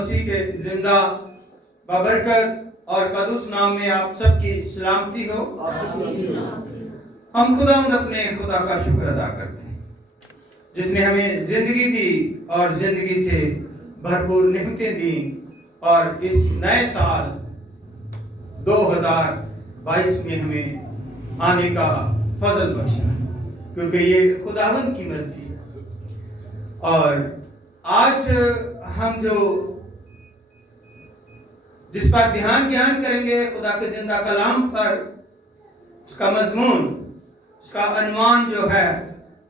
مسیح کے زندہ بابرکت اور قدوس نام میں آپ سب کی سلامتی ہو۔ ہم خداوند اپنے خدا کا شکر ادا کرتے ہیں جس نے ہمیں زندگی دی اور زندگی سے بھرپور نعمتیں دیں اور اس نئے سال 2022 میں ہمیں آنے کا فضل بخشا، کیونکہ یہ خداوند کی مرضی ہے۔ اور آج ہم جس پر دھیان کریں گے خدا کے زندہ کلام پر، اس کا مضمون، اس کا عنوان جو ہے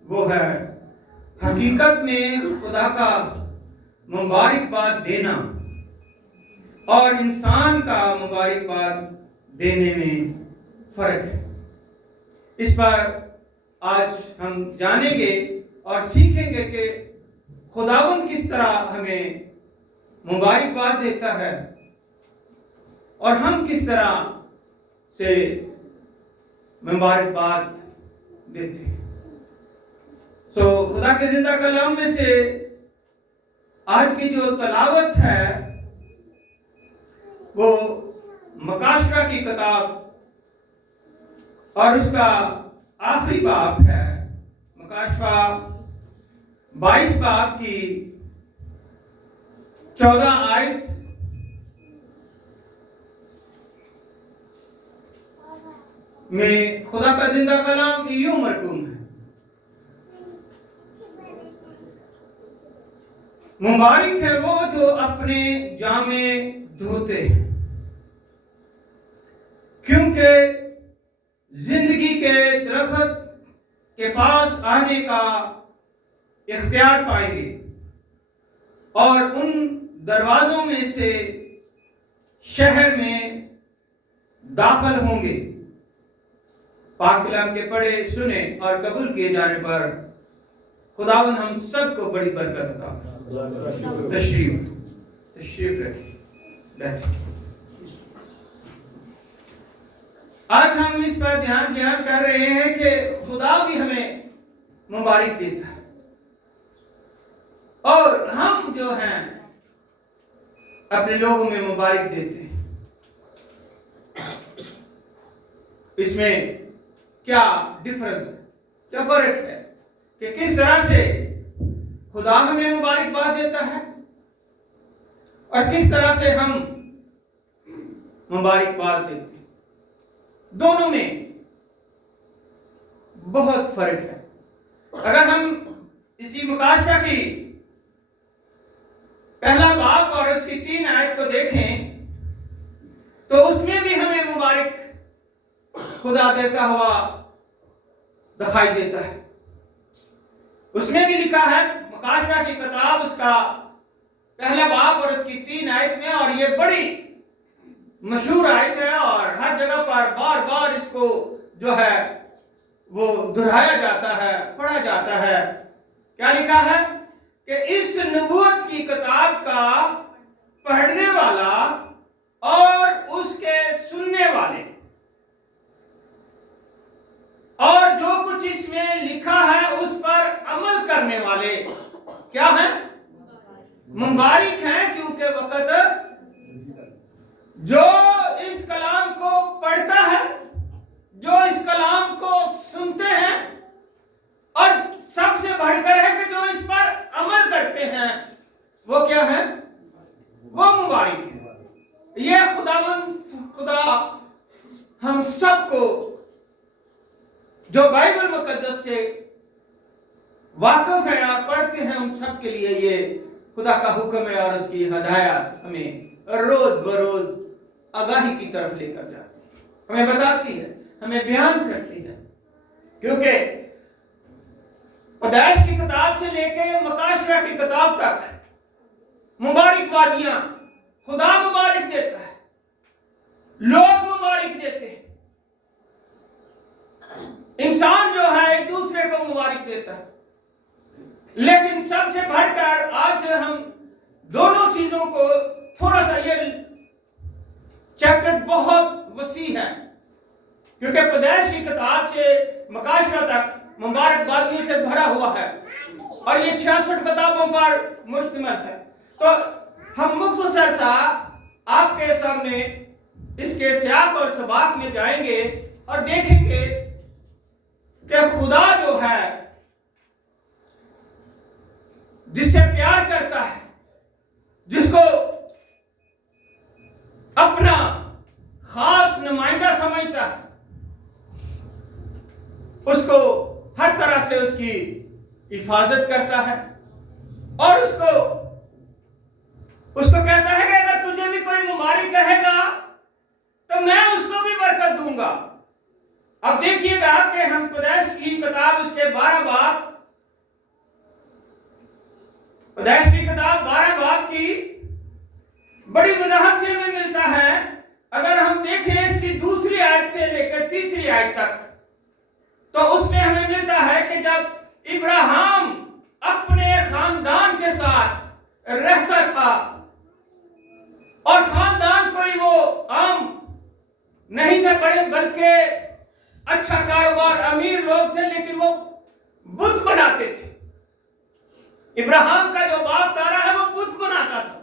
وہ ہے حقیقت میں خدا کا مبارکباد دینا اور انسان کا مبارکباد دینے میں فرق ہے۔ اس پر آج ہم جانیں گے اور سیکھیں گے کہ خداوند کس طرح ہمیں مبارکباد دیتا ہے اور ہم کس طرح سے مبارکباد دیتے ہیں۔ خدا کے زندہ کلام میں سے آج کی جو تلاوت ہے وہ مکاشفہ کی کتاب اور اس کا آخری باب ہے، مکاشفہ 22 باب کی 14 آیت میں خدا کا زندہ کلام یوں مرقوم ہے: مبارک ہے وہ جو اپنے جامے دھوتے ہیں، کیونکہ زندگی کے درخت کے پاس آنے کا اختیار پائیں گے اور ان دروازوں میں سے شہر میں داخل ہوں گے۔ پاک کلام کے پڑھے، سنے اور قبول کیے جانے پر خداوند ہم سب کو بڑی برکت عطا فرمائے۔ تشریف رکھیں۔ آج ہم اس پر دھیان کر رہے ہیں کہ خدا بھی ہمیں مبارک دیتا ہے اور ہم جو ہیں اپنے لوگوں میں مبارک دیتے ہیں۔ اس میں کیا ڈفرنس ہے، کیا فرق ہے کہ کس طرح سے خدا ہمیں مبارکباد دیتا ہے اور کس طرح سے ہم مبارکباد دیتے ہیں۔ دونوں میں بہت فرق ہے۔ اگر ہم اسی مکاشفہ کی پہلا باب اور اس کی 3 آیت کو دیکھیں تو اس میں بھی ہمیں مبارک خدا دیتا ہوا دکھائی دیتا ہے۔ اس میں بھی لکھا ہے، مکاشفہ کی کتاب اس کا پہلا باب اور اس کی 3 آیت میں، اور یہ بڑی مشہور آیت ہے اور ہر جگہ پر بار بار اس کو جو ہے وہ دہرایا جاتا ہے، پڑھا جاتا ہے۔ کیا لکھا ہے کہ اس نبوت کی کتاب کا پڑھنے والا اور اس کے سننے والے اور جو کچھ اس میں لکھا ہے اس پر عمل کرنے والے کیا ہیں؟ مبارک ہیں، کیونکہ وقت جو اس کلام کو پڑھتا ہے، جو اس کلام کو سنتے ہیں اور سب سے بڑھ کر ہے کہ جو اس پر عمل کرتے ہیں، وہ کیا ہے؟ وہ مبارک ہے۔ یہ خدا ہم سب کو جو بائبل مقدس سے واقف ہے اور پڑھتے ہیں، ان سب کے لیے یہ خدا کا حکم ہے اور اس کی ہدایت ہمیں روز بروز آگاہی کی طرف لے کر جاتی ہے، ہمیں بتاتی ہے، ہمیں بیان کرتی ہے۔ کیونکہ پیدائش کی کتاب سے لے کے مکاشفہ کی کتاب تک مبارکبادیاں خدا مبارک دیتا ہے، لوگ مبارک دیتے ہیں، انسان جو ہے ایک دوسرے کو مبارک دیتا ہے۔ لیکن سب سے بڑھ کر آج ہم دونوں چیزوں کو تھوڑا سا، یہ چیپٹر بہت وسیع ہے کیونکہ پیدائش کی کتاب سے مکاشفہ تک مبارکبادیوں سے بھرا ہوا ہے اور یہ 66 کتابوں پر مشتمل ہے۔ تو ہم مختصر تھوڑا سا آپ کے سامنے اس کے سیاق اور سباق میں جائیں گے اور دیکھیں گے کہ خدا جو ہے جس سے پیار کرتا ہے، جس کو اپنا خاص نمائندہ سمجھتا ہے، اس کو ہر طرح سے اس کی حفاظت کرتا ہے اور اس کو کہتا ہے کہ اگر تجھے بھی کوئی مبارک کہے گا تو میں اس کو بھی برکت دوں گا۔ اب دیکھیے گا کہ ہم پیدائش کی کتاب اس کے 12 باب، پیدائش کی کتاب 12 باب کی بڑی وضاحت سے ہمیں ملتا ہے۔ اگر ہم دیکھیں اس کی 2 آیت سے لے کر 3 آیت تک، تو اس میں ہمیں ملتا ہے کہ جب ابراہیم اپنے خاندان کے ساتھ رہتا تھا، اور خاندان کوئی وہ عام نہیں تھے بڑے، بلکہ اچھا کاروبار، امیر لوگ تھے، لیکن وہ بت بناتے تھے۔ ابراہیم کا جو باپ دادا ہے وہ بت بناتا تھا،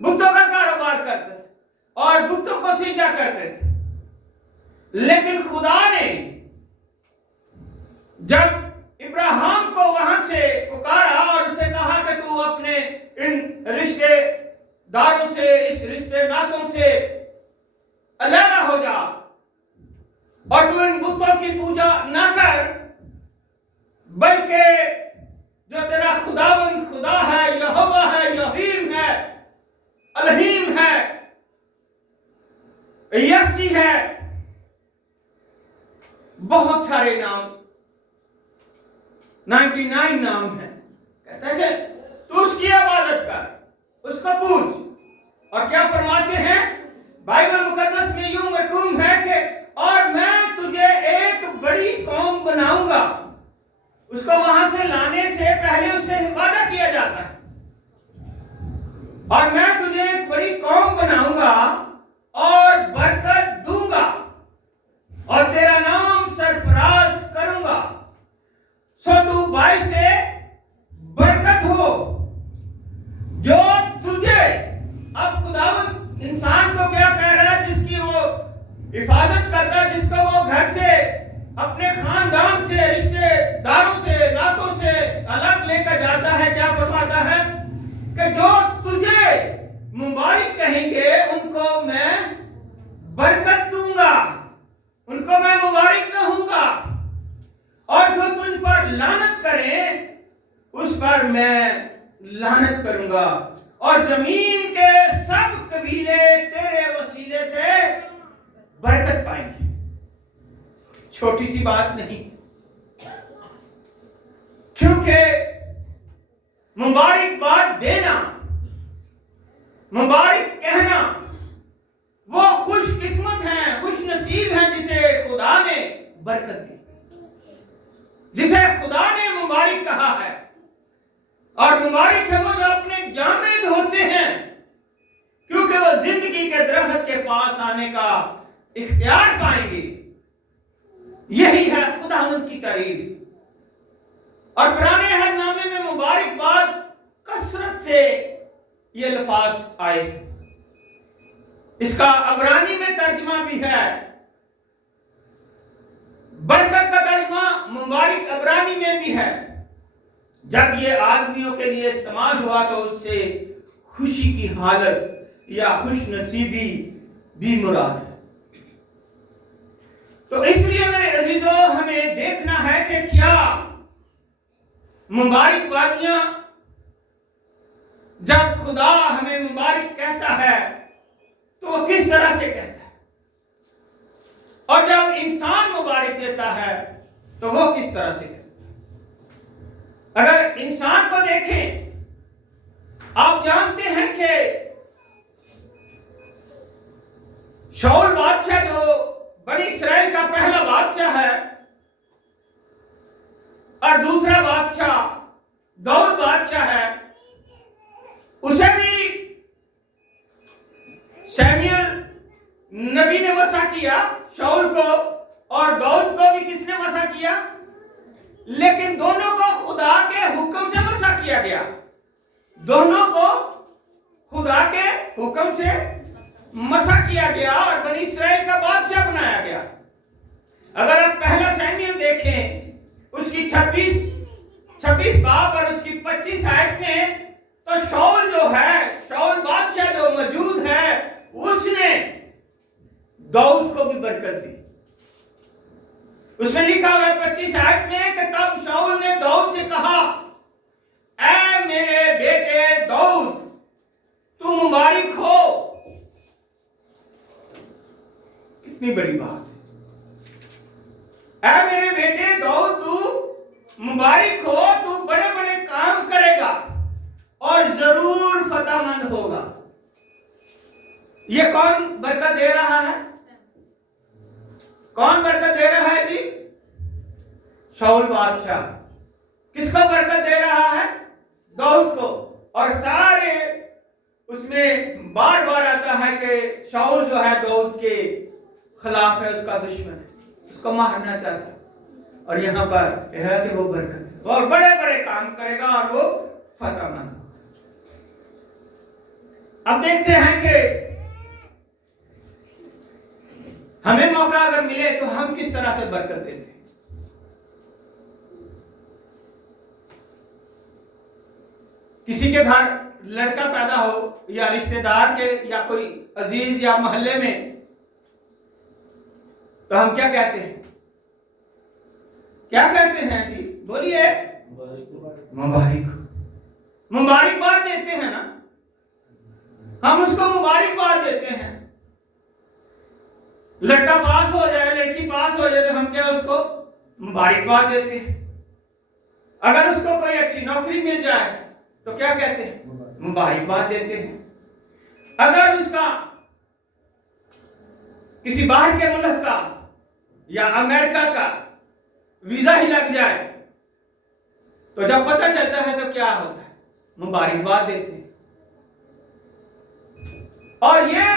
بتوں کا کاروبار کرتے تھے اور بتوں کو سجدہ کرتے تھے۔ لیکن خدا نے جب ابراہیم کو وہاں سے پکارا اور اسے کہا کہ تو اپنے ان رشتے داروں سے، اس رشتے ناتوں سے علیحدہ ہو جا اور تو ان بتوں کی پوجا نہ کر، بلکہ جو تیرا خداوند خدا ہے، یہوہ ہے، یہیم ہے، الہیم ہے، یسی ہے، بہت سارے نام، 99 نام ہیں، کہتا ہے کہ تو اس کی عبادت کر، اس کو پوچھ۔ اور کیا فرماتے ہیں بائبل مقدس میں؟ یوں مرقوم ہے کہ اور میں تجھے ایک بڑی قوم بناؤں گا۔ اس کو وہاں سے لانے سے پہلے اس سے وعدہ کیا جاتا ہے، اور میں تجھے ایک بڑی قوم بناؤں گا اور برکت دوں گا اور تیرا نام سرفراز کروں گا، سو تو باعث سے برکت ہو۔ جو تجھے، اب خداوند انسان کو کیا کہہ رہا ہے؟ جس کی وہ حفاظت کرتا ہے، جس کو وہ گھر سے، اپنے خاندان سے، رشتے داروں سے، ناتوں سے الگ لے کر جاتا ہے، کیا فرماتا ہے کہ جو تجھے مبارک کہیں گے ان کو میں برکت دوں گا، ان کو میں مبارک کہوں گا، اور جو تجھ پر لعنت کریں اس پر میں لعنت کروں گا، اور زمین کے سب قبیلے تیرے وسیلے سے برکت پائیں گے۔ چھوٹی سی بات نہیں، کیونکہ مبارکباد دینا، مبارک کہنا، وہ خوش قسمت ہیں، خوش نصیب ہیں جسے خدا نے برکت دی، جسے خدا نے مبارک کہا ہے۔ اور مبارک ہے وہ جو اپنے جامے دھوتے ہیں، کیونکہ وہ زندگی کے درخت کے پاس آنے کا اختیار پائیں گے۔ یہی ہے خداوند کی تعریف۔ اور پرانے عہد نامے میں مبارکباد کثرت سے یہ الفاظ آئے۔ اس کا عبرانی میں ترجمہ بھی ہے، برکت کا ترجمہ مبارک عبرانی میں بھی ہے۔ جب یہ آدمیوں کے لیے استعمال ہوا تو اس سے خوشی کی حالت یا خوش نصیبی بھی مراد ہے۔ تو اس لیے میرے عزیزو ہمیں دیکھنا ہے کہ کیا مبارکبادیاں، جب خدا ہمیں مبارک کہتا ہے تو وہ کس طرح سے کہتا ہے، اور جب انسان مبارک دیتا ہے تو وہ کس طرح سے کہتا ہے۔ اگر انسان کو دیکھیں، آپ جانتے ہیں کہ شاؤل بادشاہ جو بنی اسرائیل کا پہلا بادشاہ ہے، اور دوسرا بادشاہ داؤد بادشاہ ہے، اسے بھی سیمیل نبی نے وصا کیا، شاؤل کو، اور داؤد کو بھی کس نے وصا کیا؟ لیکن دونوں کو خدا کے حکم سے وصا کیا گیا، دونوں کو خدا کے हुक्म से मसा किया गया और बनी इस्राएल का बादशाह बनाया गया। अगर आप पहला सैमुएल देखें उसकी 26 बाब और उसकी 25 आयत में, तो शाऊल जो है, शाऊल बादशाह जो मौजूद है, उसने दाऊद को भी बरकत दी। उसमें लिखा हुआ है 25 आयत में कि तब शाऊल ने दाऊद से कहा, ऐ मेरे बेटे दाऊद, तू मुबारक हो। कितनी बड़ी बात है। ऐ मेरे बेटे दाऊद, तू मुबारक हो, तू बड़े बड़े काम करेगा और जरूर फतहमंद होगा। ये कौन बरकत दे रहा है? कौन बरकत दे रहा है जी? शाऊल बादशाह। किसको बरकत दे रहा है? दाऊद को। और सारे उसमें बार बार आता है कि शाऊल जो है दाऊद के खिलाफ है, उसका दुश्मन है, उसको मारना चाहता है। और यहाँ पर यह है कि वो बरकत और बड़े बड़े काम करेगा और वो फतहमंद। अब देखते हैं कि हमें मौका अगर मिले तो हम किस तरह से बरकत देते हैं। किसी के घर लड़का पैदा हो या रिश्तेदार के या कोई अजीज या मोहल्ले में, तो हम क्या कहते हैं? क्या कहते हैं जी? बोलिए। मुबारकबाद देते हैं ना, हम उसको मुबारकबाद देते हैं। लड़का पास हो जाए, लड़की पास हो जाए, तो हम क्या उसको मुबारकबाद देते हैं। अगर उसको कोई अच्छी नौकरी मिल जाए तो क्या कहते हैं? मुबारकबाद देते हैं। अगर उसका किसी बाहर के मुल्क का या अमेरिका का वीजा ही लग जाए तो जब पता चलता है तो क्या होता है? मुबारकबाद देते हैं। और ये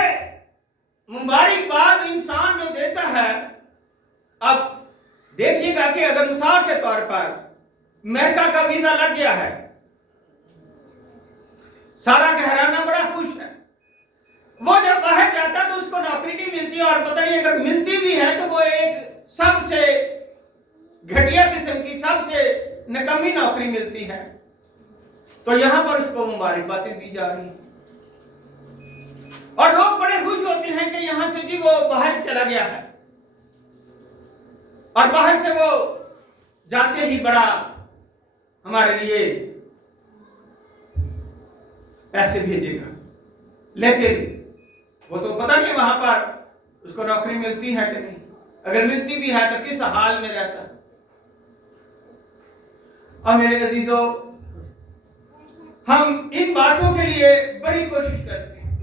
मुबारकबाद इंसान जो देता है, अब देखिएगा कि अगर मिसाल के तौर पर अमेरिका का वीजा लग गया है, सारा घराना बड़ा खुश है, वो जब बाहर जाता तो उसको नौकरी नहीं मिलती, और पता नहीं अगर मिलती भी है तो वो एक सबसे घटिया किस्म की, सबसे निकम्मी नौकरी मिलती है। तो यहां पर उसको मुबारकबादें दी जा रही हैं और लोग बड़े खुश होते हैं कि यहां से जी वो बाहर चला गया है, और बाहर से वो जाते ही बड़ा हमारे लिए पैसे भेजेगा। लेकिन वो तो पता नहीं वहां पर उसको नौकरी मिलती है कि नहीं, अगर मिलती भी है तो किस हाल में रहता है। और मेरे अजीजों, हम इन बातों के लिए बड़ी कोशिश करते हैं,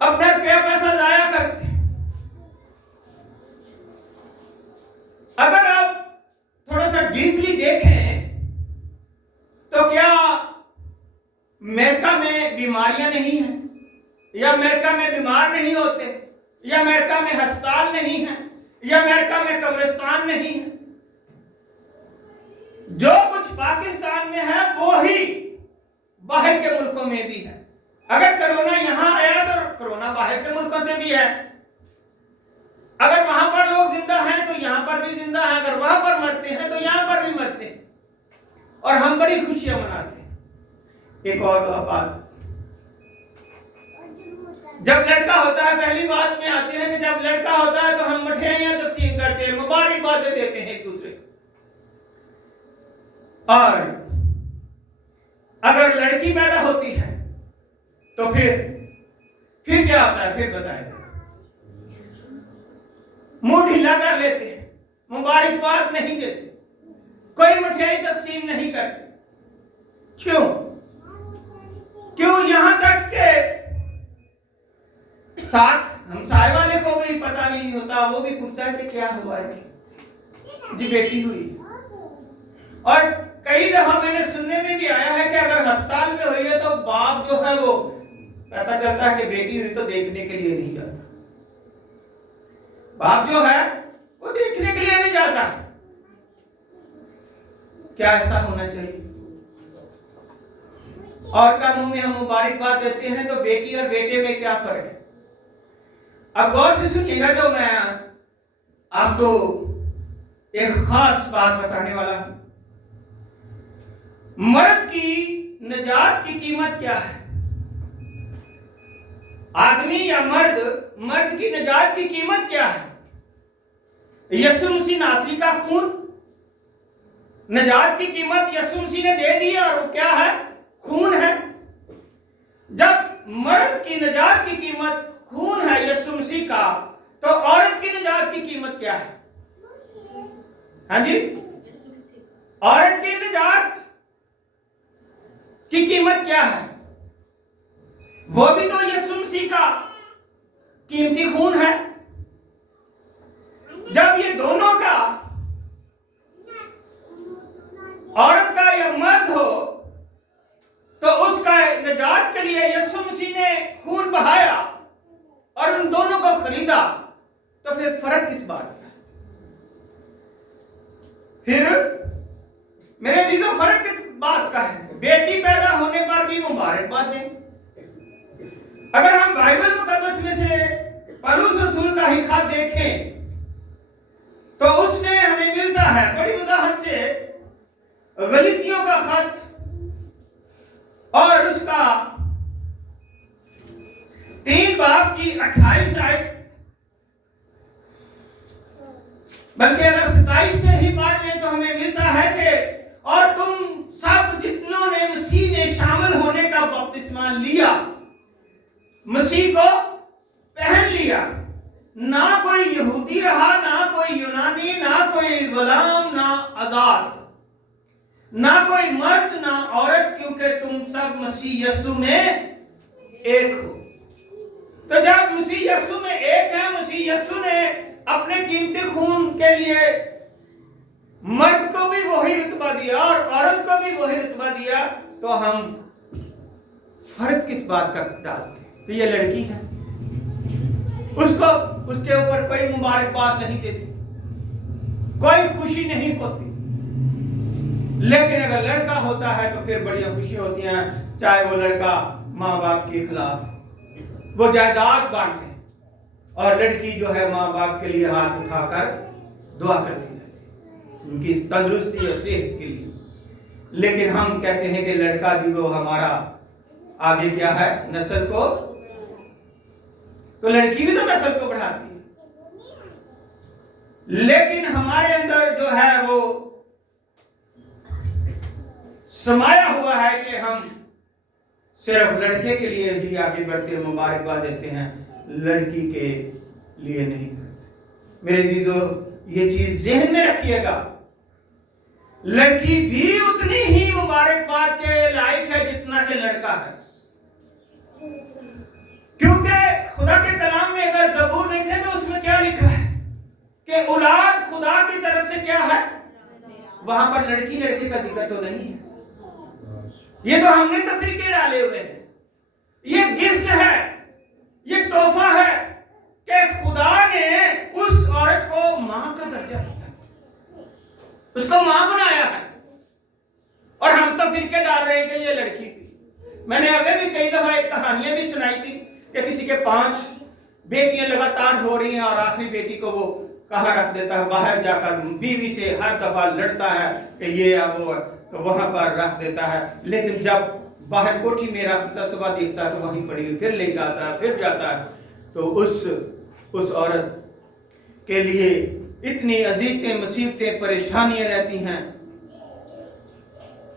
अपना रुपया पैसा जाया करते हैं। अगर आप थोड़ा सा डीपली देखें तो क्या अमेरिका में बीमारियां नहीं हैं, या अमेरिका में बीमार नहीं होते, या अमेरिका में अस्पताल नहीं है, या अमेरिका में कब्रिस्तान नहीं है? जो कुछ पाकिस्तान में है वो ही बाहर के मुल्कों में भी है। अगर कोरोना यहां आया तो कोरोना बाहर के मुल्कों से भी है। अगर वहां पर लोग जिंदा हैं तो यहां पर भी जिंदा है, अगर वहां पर मरते हैं तो यहां पर भी मरते हैं, और हम बड़ी खुशियां मनाते हैं। एक और बात, जब लड़का होता है, पहली बात में आते हैं कि जब लड़का होता है तो हम मिठाइयां तकसीम करते हैं, मुबारकबादें देते हैं एक दूसरे। और अगर लड़की पैदा होती है तो फिर क्या होता है? फिर बताएं। मुंह ढीला कर लेते हैं, मुबारकबाद नहीं देते, कोई मिठाई तकसीम नहीं करते। क्यों? यहां तक के साथ हमसाए वाले को भी पता नहीं होता, वो भी पूछता है कि क्या हुआ है जी, बेटी हुई। और कई दफा मैंने सुनने में भी आया है कि अगर अस्पताल में हुई है तो बाप जो है वो पता चलता है कि बेटी हुई तो देखने के लिए नहीं जाता। बाप जो है वो देखने के लिए नहीं जाता। क्या ऐसा होना चाहिए? और का मुंह में हम मुबारकबाद देते हैं, तो बेटी और बेटे में क्या फर्क है? अब गौर से सुनिएगा, जो मैं आपको एक खास बात बताने वाला हूं। मर्द की निजात की कीमत क्या है? आदमी या मर्द की निजात की कीमत क्या है? यीशु मसीह नासरी का खून निजात की कीमत यीशु मसीह ने दे दी, और वो क्या है? खून है। जब मर्द की निजात की कीमत खून है यीशु मसीह का, तो औरत की निजात की कीमत क्या है? हाँ जी, औरत की निजात की कीमत क्या है? वो भी तो यीशु मसीह का कीमती खून है। जब ये दोनों का, औरत का या मर्द हो, तो उसका निजात के लिए यीशु मसीह ने खून बहाया और उन दोनों को खरीदा, तो फिर फर्क किस बात का? फिर मेरे दिलों फर्क किस बात का है? बेटी पैदा होने पर भी मुबारकबाद दें। अगर हम बाइबल मुकद्दस में से पौलुस रसूल का ही खत देखें, तो उसमें हमें मिलता है बड़ी वजाहत से गलतियों का खत, और उसका 3 बाब की 28 आयत, बल्कि अगर 27 से ही पढ़ लें तो हमें मिलता है कि और तुम सब जितनों ने मसीह में शामिल होने का बपतिस्मा लिया, मसीह को पहन लिया। ना कोई यहूदी रहा, ना कोई यूनानी, ना कोई गुलाम, ना आजाद, ना कोई मर्द ना औरत, क्योंकि तुम सब मसीह यीशु में एक हो। तो जब मसीह यीशु में एक है, मसीह यीशु ने अपने कीमती खून के लिए मर्द को भी वही रुतबा दिया और औरत को भी वही रुतबा दिया, तो हम फर्क किस बात का डालते? तो ये लड़की है, उसको उसके ऊपर कोई मुबारकबाद नहीं देती, कोई खुशी नहीं होती। लेकिन अगर लड़का होता है तो फिर बड़ी खुशी होती है, चाहे वो लड़का माँ बाप के खिलाफ वो जायदाद बांटे, और लड़की जो है माँ बाप के लिए हाथ उठाकर दुआ करती है उनकी तंदुरुस्ती और सेहत के लिए। लेकिन हम कहते हैं कि लड़का जो हमारा आगे क्या है, नस्ल को, तो लड़की भी तो नस्ल को बढ़ाती है। लेकिन हमारे अंदर जो है वो समाया हुआ है कि हम सिर्फ लड़के के लिए ही आगे बढ़ते हैं, मुबारकबाद देते हैं, लड़की के लिए नहीं करते। मेरे जीजो, ये चीज जहन में रखिएगा, लड़की भी उतनी ही मुबारकबाद के लायक है जितना कि लड़का है। क्योंकि खुदा के कलाम में अगर ज़बूर देखें तो उसमें क्या लिखा है कि औलाद खुदा की तरफ से क्या है, वहां पर लड़की लड़के का जिक्र तो नहीं है। ये तो हमने तफरीके डाले हुए हैं। ये गिफ्ट है, ये तोहफा है कि खुदा ने उस औरत को मां का दर्जा दिया, उसको मां बनाया है, और हम तफरीके डाल रहे हैं कि ये लड़की थी। मैंने आगे भी कई दफा एक कहानियां भी सुनाई थी कि किसी के 5 बेटियां लगातार हो रही हैं और आखिरी बेटी को वो कहाँ रख देता है, बाहर जाकर बीवी से हर दफा लड़ता है कि ये या वो, तो वहां पर रख देता है। लेकिन जब बाहर कोठी में रखता, सुबह देखता है तो वहीं पड़ी हुई, फिर ले जाता है, फिर जाता है। तो उस औरत के लिए इतनी अजीतें, मुसीबतें, परेशानियां रहती हैं।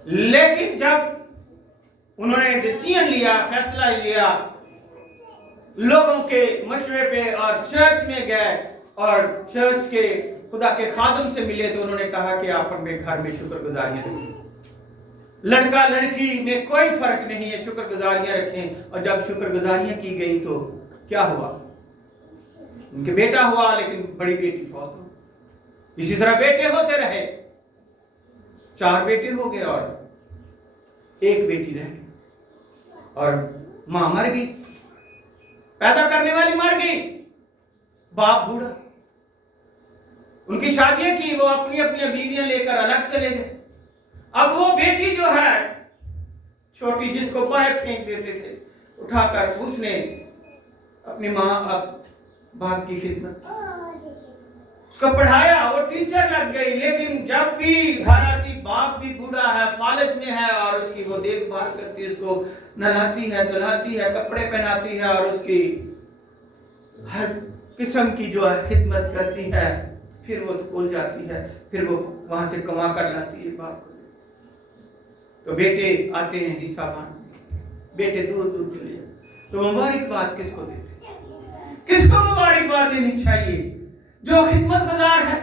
लेकिन जब उन्होंने डिसीजन लिया, फैसला लिया, लोगों के मशवरे पे और चर्च में गए और चर्च के खुदा के खादम से मिले, तो उन्होंने कहा कि आप अपने घर में शुक्रगुजारियां रखें, लड़का लड़की में कोई फर्क नहीं है, शुक्रगुजारियां रखें। और जब शुक्रगुजारियां की गई तो क्या हुआ, उनके बेटा हुआ, लेकिन बड़ी बेटी फौत हो। इसी तरह बेटे होते रहे, 4 बेटे हो गए और 1 बेटी रह गई, और मां मर गई, पैदा करने वाली मर गई, बाप बूढ़ा। उनकी शादियां की, वो अपनी अपनी बीवियां लेकर अलग चले गए। अब वो बेटी जो है छोटी जिसको बाहर फेंक देते थे, उठाकर उसने अपनी माँ बाप की खिदमत की, उसको पढ़ाया, वो टीचर लग गई। लेकिन जब भी घर आती, बाप भी बूढ़ा है, फालत में है, और उसकी वो देखभाल करती है, उसको नहलाती है, धुलाती है, कपड़े पहनाती है, और उसकी हर किस्म की जो है खिदमत करती है। फिर वो स्कूल जाती है, फिर वो वहां से कमा कर लाती है बाप को। तो बेटे आते हैं हिस्सा बांटने, बेटे दूर दूर चले जाते, तो मुबारकबाद किसको देते? किसको मुबारकबाद देनी चाहिए? जो खिदमत गुजार है,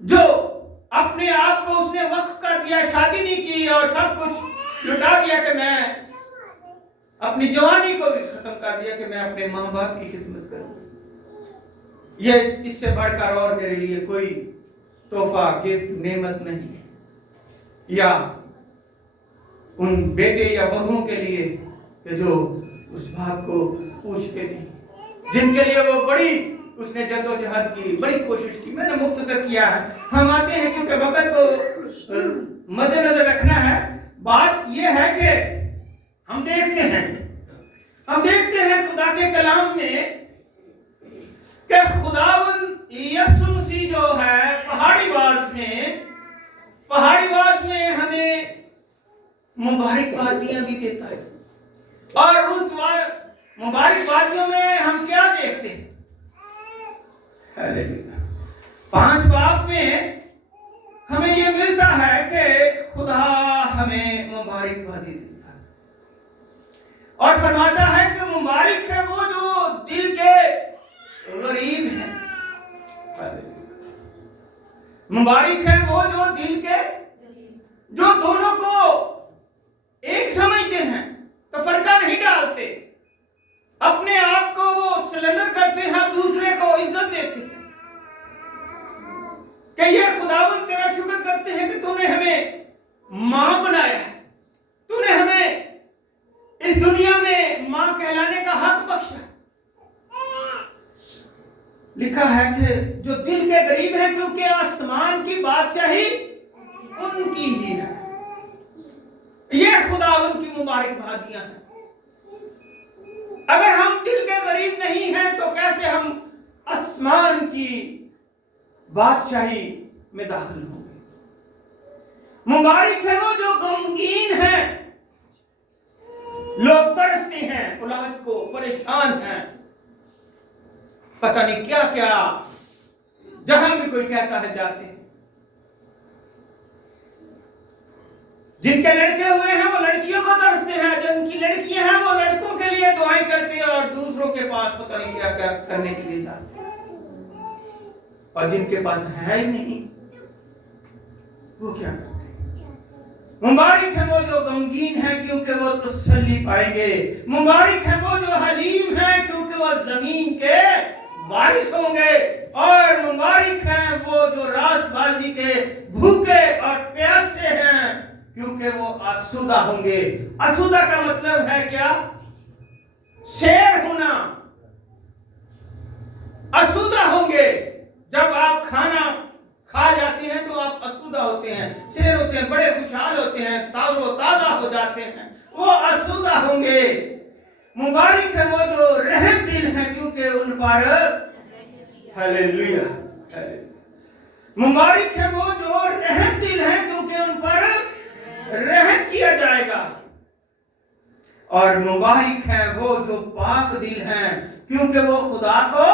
जो अपने आप को उसने वक्फ कर दिया, शादी नहीं की और सब कुछ लुटा दिया कि मैं अपनी जवानी को भी खत्म कर दिया कि मैं अपने माँ बाप की खिदमत करूं। ये इससे बढ़कर और मेरे लिए कोई तोहफा, गिफ्ट, नेमत नहीं है। या उन बेटे या बहुओं के लिए कि जो उस बाप को पूछते नहीं, जिनके लिए वो बड़ी उसने जद्दोजहद की, बड़ी कोशिश की। मैंने मुख्तसर किया है, हम आते हैं क्योंकि वक्त को मद्देनजर रखना है। बात यह है कि हम देखते हैं खुदा के कलाम में कि खुदावंद यीशु मसीह जो है पहाड़ीवास में हमें मुबारकबादियां भी देता है। और उस मुबारकबादियों में हम क्या देखते हैं? 5 बाब में हमें यह मिलता है कि खुदा हमें मुबारकबादी देता है और फरमाता है कि मुबारक है वो जो दिल के गरीब हैं। मुबारक है वो जो दिल के, जो दोनों को एक समझते हैं, तफरका नहीं डालते, अपने आप को वो सरेंडर करते हैं, दूसरे को इज्जत देते हैं कि ये खुदावंद तेरा शुक्र करते हैं कि तूने हमें मां बनाया है, तूने हमें इस दुनिया में मां कहलाने का हक बख्शा। लिखा है कि जो दिल के गरीब हैं क्योंकि आसमान की बादशाही उनकी ही है। ये खुदावंद की मुबारकबादियां हैं। अगर हम दिल के गरीब नहीं हैं तो कैसे हम आसमान की बादशाही में दाखिल होंगे? मुबारक है वो जो गमगीन हैं, लोग तरसते हैं, औलाद को परेशान हैं, पता नहीं क्या क्या, जहां भी कोई कहता है जाते हैं। जिनके लड़के हुए हैं वो लड़कियों को तरसते हैं, जिनकी लड़कियां हैं वो लड़कों के लिए दुआएं करते हैं और दूसरों के पास पता नहीं क्या क्या करने के लिए जाते हैं। और जिनके पास है ही नहीं वो क्या करते हैं? मुबारक है वो जो गमगीन है क्योंकि वो तसल्ली पाएंगे। मुबारक है वो जो हलीम है क्योंकि वो जमीन के वारिस होंगे। और मुबारक है वो जो रास्तबाजी के भूखे और प्यासे हैं क्योंकि वो आसूदा होंगे। आसूदा का मतलब है क्या? शेर होना। आसूदा होंगे। जब आप खाना खा जाते हैं तो आप आसूदा होते हैं, शेर होते हैं, बड़े खुशहाल होते हैं, ताजा हो जाते हैं, वो आसूदा होंगे। मुबारक है वो जो रहम दिल है क्योंकि उन पर, हालेलुया, मुबारक है वो जो रहम दिल है क्योंकि उन पर रहम किया जाएगा। और मुबारक है वो जो पाक दिल हैं क्योंकि वो खुदा को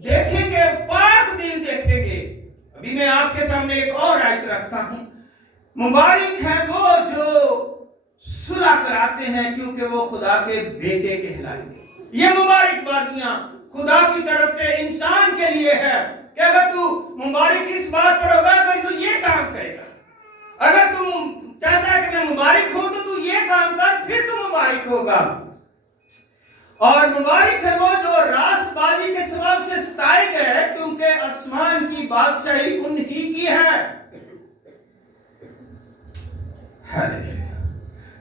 देखेंगे, पाक दिल देखेंगे। अभी मैं आपके सामने एक और आयत रखता हूं। मुबारक है वो जो सुलह कराते हैं क्योंकि वो खुदा के बेटे कहलाएंगे। ये मुबारकबादियां खुदा की तरफ से इंसान के लिए है कि अगर तू मुबारक इस बात पर होगा अगर तू ये काम करेगा, अगर तू चाहता है कि मैं मुबारक हूं तो तू ये काम कर, फिर तू मुबारक होगा। और मुबारक है वो जो रास्तबाजी के सबब से सताए गए क्योंकि आसमान की बादशाही उन्हीं की है।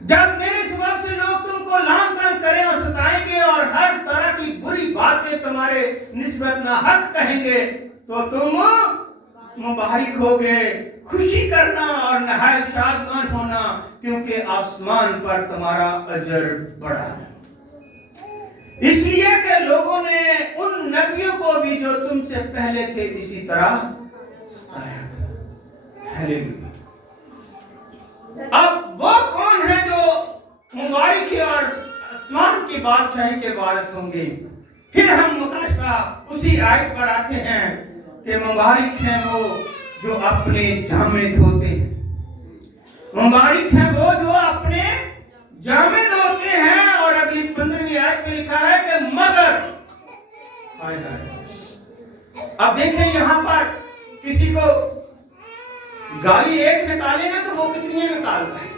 जब मेरे सबब से लोग तुमको लांछन करें और सताएंगे और हर तरह की बुरी बातें तुम्हारे निस्बत ना हक कहेंगे तो तुम मुबारक होगे। खुशी करना और नहायत शादमान होना क्योंकि आसमान पर तुम्हारा अजर बड़ा है। इसलिए कि लोगों ने उन नबियों को भी जो तुमसे पहले थे इसी तरह सताया था। हालेलुया। अब वो कौन है जो मुबारकी और आसमान की बादशाही के वारिस होंगे? फिर हम मुकाशा उसी आयत पर आते हैं कि मुबारक हैं वो जो अपने जामे धोते हैं। मुबारक हैं वो जो अपने जामे धोते हैं। और अगली 15वीं आयत में लिखा है कि मगर अब देखें यहां पर किसी को गाली एक निकाले ना तो वो कितनी निकालता है,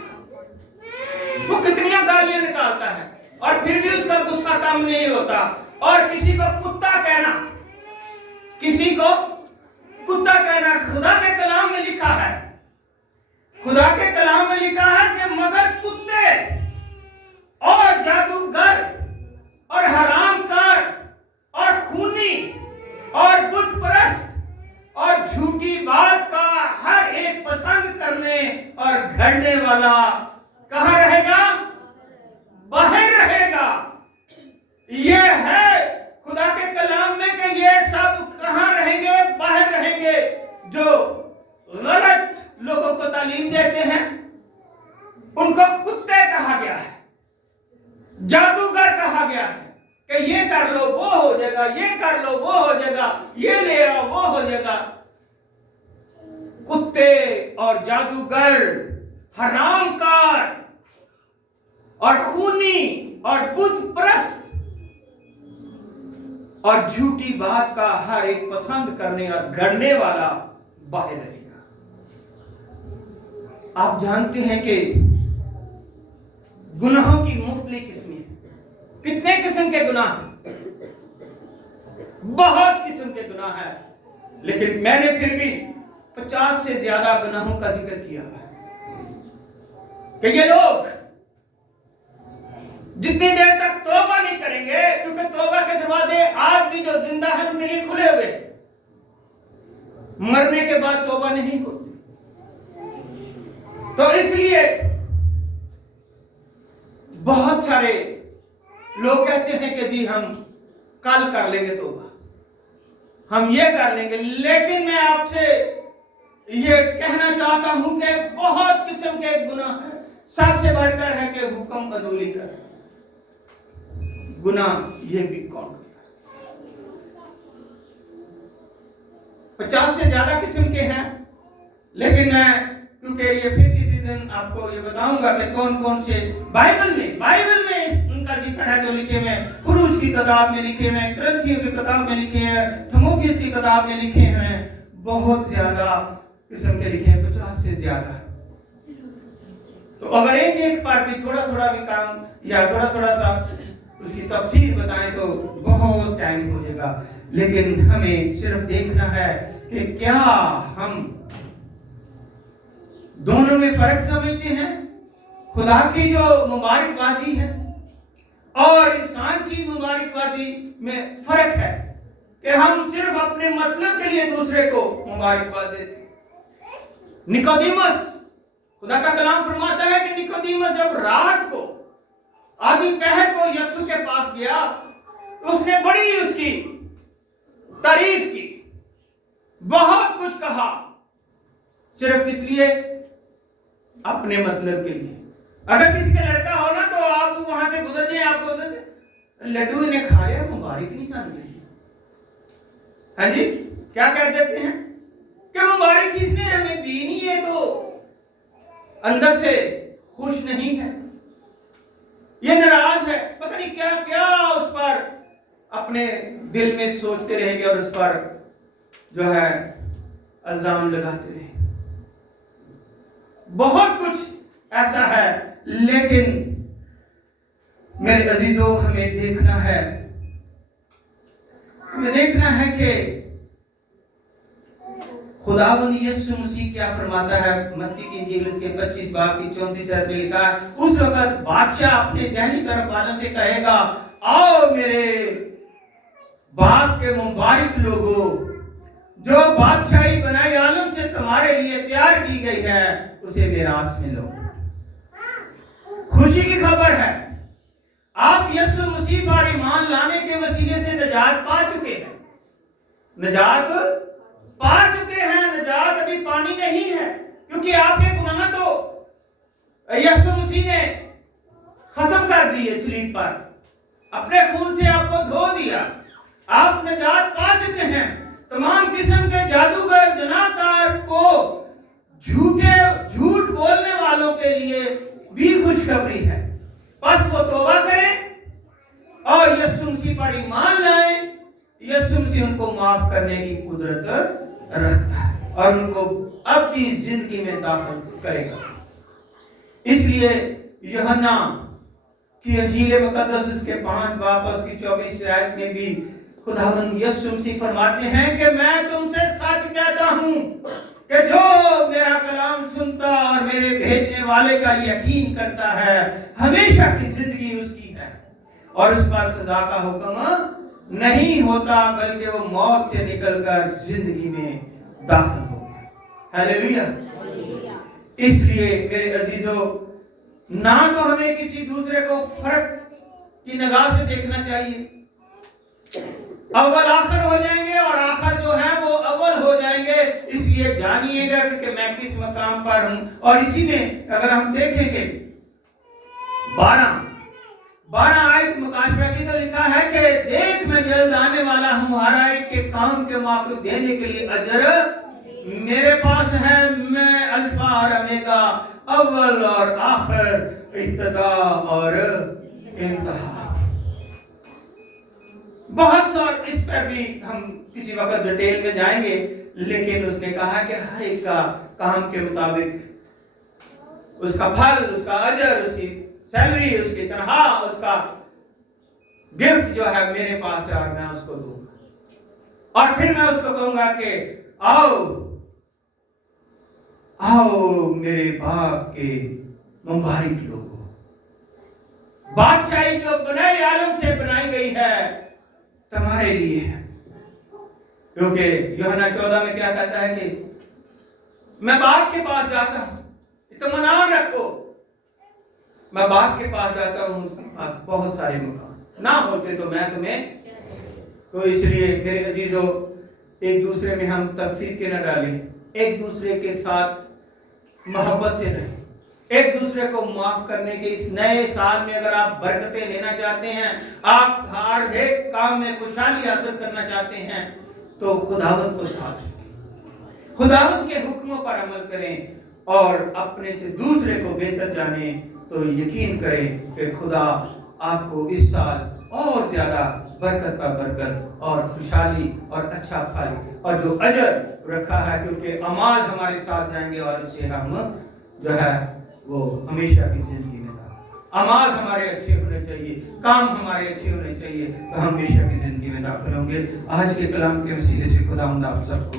वो कितनी गालियां निकालता है और फिर भी उसका गुस्सा कम नहीं होता। और किसी को कुत्ता कहना, किसी को कुत्ता कहना, खुदा के कलाम में लिखा है, खुदा के कलाम में लिखा है कि मगर कुत्ते और जादूगर और हरामकार और खूनी और बुत परस्त और झूठी बात का हर एक पसंद करने और घड़ने वाला कहां रहेगा? बाहर रहेगा। ये है खुदा के कलाम में कि ये सब कहां रहेंगे? बाहर रहेंगे। जो गलत लोगों को तालीम देते हैं उनको कुत्ते कहा गया है, जादूगर कहा गया है कि ये कर लो वो हो जाएगा, ये कर लो वो हो जाएगा, ये ले आओ वो हो जाएगा। कुत्ते और जादूगर, हरामकार और खूनी और बुत परस्त और झूठी बात का हर एक पसंद करने और गढ़ने वाला बाहर रहेगा। आप जानते हैं कि गुनाहों की मुख्तलिफ किस्में हैं। कितने किस्म के गुनाह हैं? बहुत किस्म के गुनाह हैं। लेकिन मैंने फिर भी 50 से ज्यादा गुनाहों का जिक्र किया है कि ये लोग जितनी देर तक तौबा नहीं करेंगे, क्योंकि तौबा के दरवाजे आज भी जो जिंदा है उनके लिए खुले हुए, मरने के बाद तौबा नहीं होती। तो इसलिए बहुत सारे लोग कहते हैं कि जी हम कल कर लेंगे तौबा, हम ये कर लेंगे। लेकिन मैं आपसे ये कहना चाहता हूं कि बहुत किस्म के गुनाह हैं। सबसे बढ़कर है कि हुक्म अदूली कर गुनाह, ये भी कौन करता है? 50 से ज्यादा किस्म के हैं। लेकिन मैं क्योंकि ये फिर किसी दिन आपको ये बताऊंगा कि कौन कौन से बाइबल में उनका जिक्र है जो लिखे हुए हैं। खुरूज की किताब में लिखे हुए हैं, क्रंथियों की किताब में लिखे हैं, थमोथियस की किताब में लिखे हैं। बहुत ज्यादा किस्म के लिखे हैं, 50 से ज्यादा। तो अगर एक पर भी थोड़ा थोड़ा भी काम या थोड़ा थोड़ा सा उसकी तफसीर बताएं तो बहुत टाइम हो जाएगा। लेकिन हमें सिर्फ देखना है कि क्या हम दोनों में फर्क समझते हैं। खुदा की जो मुबारकबादी है और इंसान की मुबारकबादी में फर्क है कि हम सिर्फ अपने मतलब के लिए दूसरे को मुबारकबाद देते हैं। निकोदेमस, खुदा का कलाम फरमाता है कि निकोदेमस जब रात को आधी पहर को यीशु के पास गया तो उसने बड़ी उसकी तारीफ की, बहुत कुछ कहा, सिर्फ किस लिए? अपने मतलब के लिए। अगर किसी का लड़का हो ना तो आप वहां से गुजर जाए, आपको लड्डू इन्हें खाया, मुबारक नहीं समझे। हाँ जी, क्या कह देते हैं कि मुबारक किसने हमें दी नहीं, है तो अंदर से खुश नहीं है, ये नाराज है, पता नहीं क्या क्या उस पर अपने दिल में सोचते रहेंगे और उस पर जो है इल्जाम लगाते रहेंगे। बहुत कुछ ऐसा है। लेकिन मेरे अजीजों, हमें देखना है कि खुदावंद यीशु मसीह क्या फरमाता है। मत्ती की इंजील के 25 बाब की 34 आयत में लिखा है, उस वक्त बादशाह अपने दाहिनी तरफ वालों से कहेगा, आओ मेरे बाप के मुबारक लोगों, जो बादशाही बनाई आलम से तुम्हारे लिए तैयार की गई है, उसे मिरास में लो। खुशी की खबर है, आप यीशु मसीह पर ईमान लाने के वसीले से निजात पा चुके हैं। निजात पा चुके हैं, निजात अभी पानी नहीं है, क्योंकि आपके गुनाह तो यीशु मसीह ने खत्म कर दिए सलीब पर, अपने खून से आपको धो दिया, आप निजात पा चुके हैं। तमाम किस्म के जादूगर, जनाकार को, झूठ बोलने वालों के लिए भी खुशखबरी है। बस वो तौबा करें और यीशु मसीह पर ईमान लाएं। यीशु मसीह उनको माफ करने की कुदरत रखता है और उनको अपनी जिंदगी में दाखिल करेगा। इसलिए यूहन्ना की इंजील मुकद्दस उसके 5 बाब उसकी 24 आयत में भी खुदावंद यीशु मसीह फरमाते हैं कि मैं तुमसे सच कहता हूं कि जो मेरा कलाम सुनता और मेरे भेजने वाले का यकीन करता है, हमेशा की जिंदगी उसकी है और उस पर सजा का हुक्म नहीं होता, बल्कि वो मौत से निकलकर जिंदगी में दाखिल हो गया। हालेलुया। इसलिए मेरे अजीजों, ना तो हमें किसी दूसरे को फर्क की निगाह से देखना चाहिए। अव्वल आखिर हो जाएंगे और आखिर जो है वो अव्वल हो जाएंगे। इसलिए जानिएगा कि मैं किस मकाम पर हूं। और इसी में अगर हम देखेंगे 12 आयत मुकाशवा की तो लिखा है कि देख मैं जल्द आने वाला हूं, हर एक के काम के माफूज देने के लिए अजर मेरे पास है। मैं अल्फा और ओमेगा, अव्वल और आखिर, इब्तिदा और इंतहा। बहुत सार इस पर भी हम किसी वक्त डिटेल में जाएंगे, लेकिन उसने कहा कि हर एक का काम के मुताबिक उसका फल, उसका अजर, उसकी सैलरी, उसकी तनख्वाह, उसका गिफ्ट जो है मेरे पास है और मैं उसको दूंगा। और फिर मैं उसको कहूंगा कि आओ मेरे बाप के मुबारक लोगों। बादशाही जो बनाई आलम से बनाई गई है तुम्हारे लिए है, क्योंकि यूहन्ना 14 में क्या कहता है कि मैं बाप के पास जाता हूं, इत्मीनान रखो, मैं बाप के पास जाता हूं, उसके पास बहुत सारे मकान ना होते तो मैं तुम्हें। तो इसलिए मेरे अजीजों, एक दूसरे में हम तफरीक न डालें, एक दूसरे के साथ मोहब्बत से रहें, एक दूसरे को माफ करने के इस नए साल में अगर आप बरकतें लेना चाहते हैं, आप हर एक काम में खुशहाली हासिल करना चाहते हैं, तो खुदावंद को साथ रखें, खुदावंद के हुक्मों पर अमल करें और अपने से दूसरे को बेहतर जाने। तो यकीन करें कि खुदा आपको इस साल और ज्यादा बरकत पर बरकत और खुशहाली और अच्छा फल और जो अजर रखा है, क्योंकि अमाल हमारे साथ जाएंगे और इससे हम जो है वो हमेशा की जिंदगी में अमाल हमारे अच्छे होने चाहिए, काम हमारे अच्छे होने चाहिए, तो हम हमेशा की जिंदगी में दाखिल होंगे। आज के कलाम के वसीले से खुदावंद आप सबको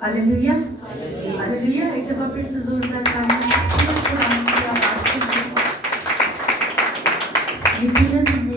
हालेलुया, हालेलुया। एक दफा फिर से जोरदार तालियां। यकीनन